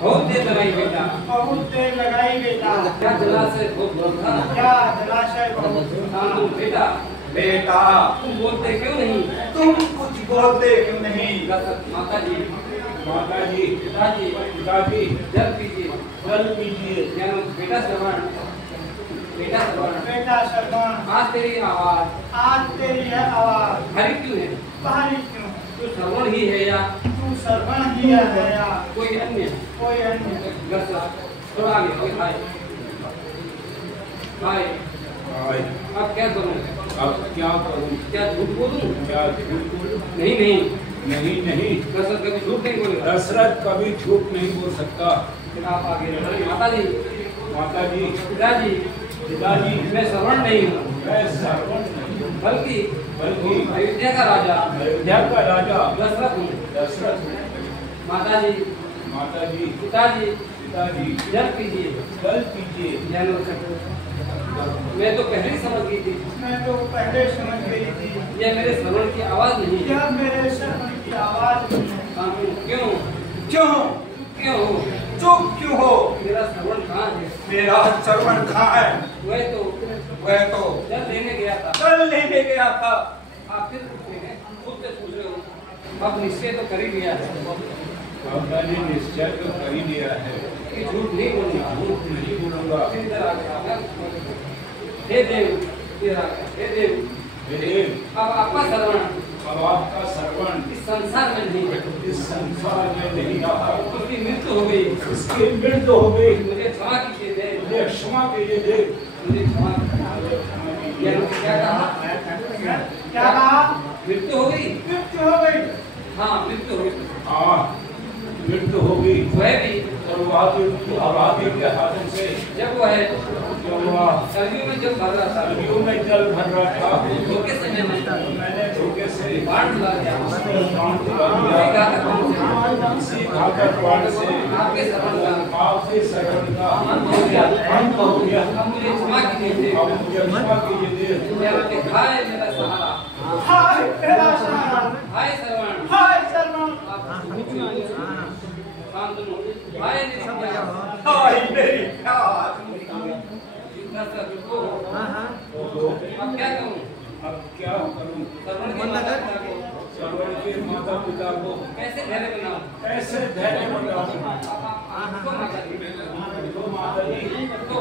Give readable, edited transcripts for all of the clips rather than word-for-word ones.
बहुत देर लगाई बेटा, बहुत देर लगाई बेटा। क्या जलाशय बहुत था, क्या जलाशय बहुत था। बेटा बेटा तुम बोलते क्यों नहीं, तुम कुछ बोलते क्यों नहीं। माता जी, पिताजी पिताजी जल पीजिए, बेटा श्रवण, बेटा श्रवण। आज तेरी आवाज, आज तेरी है आवाज भारी क्यों है, भारी क्यों। तू श्रवण ही है या तू श्रवण ही है या कोई अन्य, कोई अन्य। थोड़ा आगे भाई, भाई अब क्या करूं, क्या झूठ बोलूं, नहीं दशरथ कभी झूठ नहीं बोलेगा, दशरथ कभी झूठ नहीं बोल सकता। आप आगे माता जी, पिताजी मैं श्रवण नहीं हूँ, मैं श्रवण नहीं बल्कि बल्कि अयोध्या का राजा दशरथ हूँ। माता जी, पिताजी जल पीजिए। मैं तो पहले ही समझ गई थी, मैं तो पहले समझ गई थी, यह मेरे श्रवण की आवाज नहीं है। यह मेरे श्रवण की आवाज नहीं है। क्यों क्यों चुप क्यों हो। मेरा श्रवण कहाँ है, मेरा श्रवण कहाँ है। वह तो जल लेने गया था। आप फिर पूछते हैं, खुद से पूछ रहे हो, अब निश्चय तो कर ही लिया है, मैंने निश्चय तो कर ही लिया है कि झूठ नहीं बोलूंगा, नहीं बोलूंगा। इधर आ गया, हे देव, हे देव, अब आपका श्रवण इस संसार में नहीं है, उसकी मृत्यु हो गई, मुझे क्षमा कीजिए देव, मुझे क्षमा कीजिए। क्या कहा। मृत्यु हो गई, हाँ मृत्यु हो गई, मृत्यु होगी। वह भी और आबादी के हाथों से जब वह सर्दियों में जब भर रहा था, सर्दियों में जल भर रहा था, धोखे से मैंने धोखे से बाढ़ ला दिया, इसी घातक बाढ़ से आपके श्रवण का अंत हो गया। अब मुझे क्षमा कीजिए, अब मुझे क्षमा कीजिए। हाय मेरा सहारा, हाय मेरा सहारा, हाय श्रवण, हाय श्रवण। शांत हो, हाय मेरी प्यास। अब क्या करूं, श्रवण के माता पिता को कैसे धैर्य बनाऊं, कैसे धैर्य बनाऊं। तो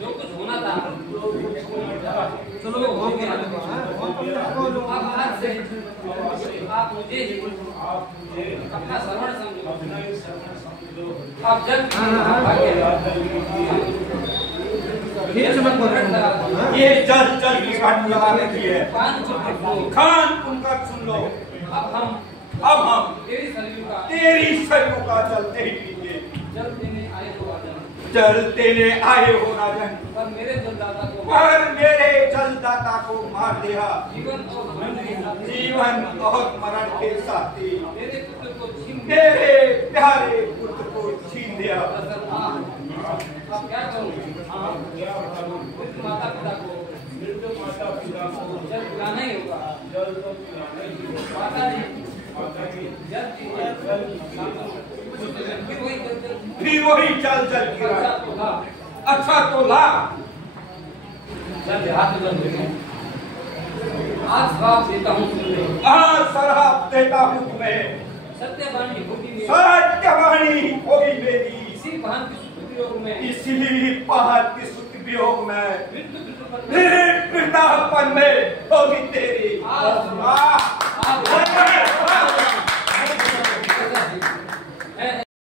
जो कुछ होना था चलो हो गया। अब आज से आप मुझे अपना श्रवण समझो, आप जब ये जल की घाट लगाने की है। खान उनका सुन लो। अब हम तेरी सरयू का जलते ही पीजिए। जल देने आए हो राजन, पर मेरे जलदाता को मार दिया। जीवन और मरण के साथी मेरे पुत्र को छीन, मेरे प्यारे पुत्र को छीन दिया। अब क्या करूं, माता पिता को जल पिलाना ही होगा। माता जी जल फिर वही जल की रात। अच्छा तो ला। आज श्राप देता हूँ तुम्हें, आज शराब देता हूँ तुम्हें। सत्यवाणी होगी मेरी। इसी भान के सुख वियोग में, इसी पहाड़ के सुख वियोग में, वृद्धापन में होगी तेरी।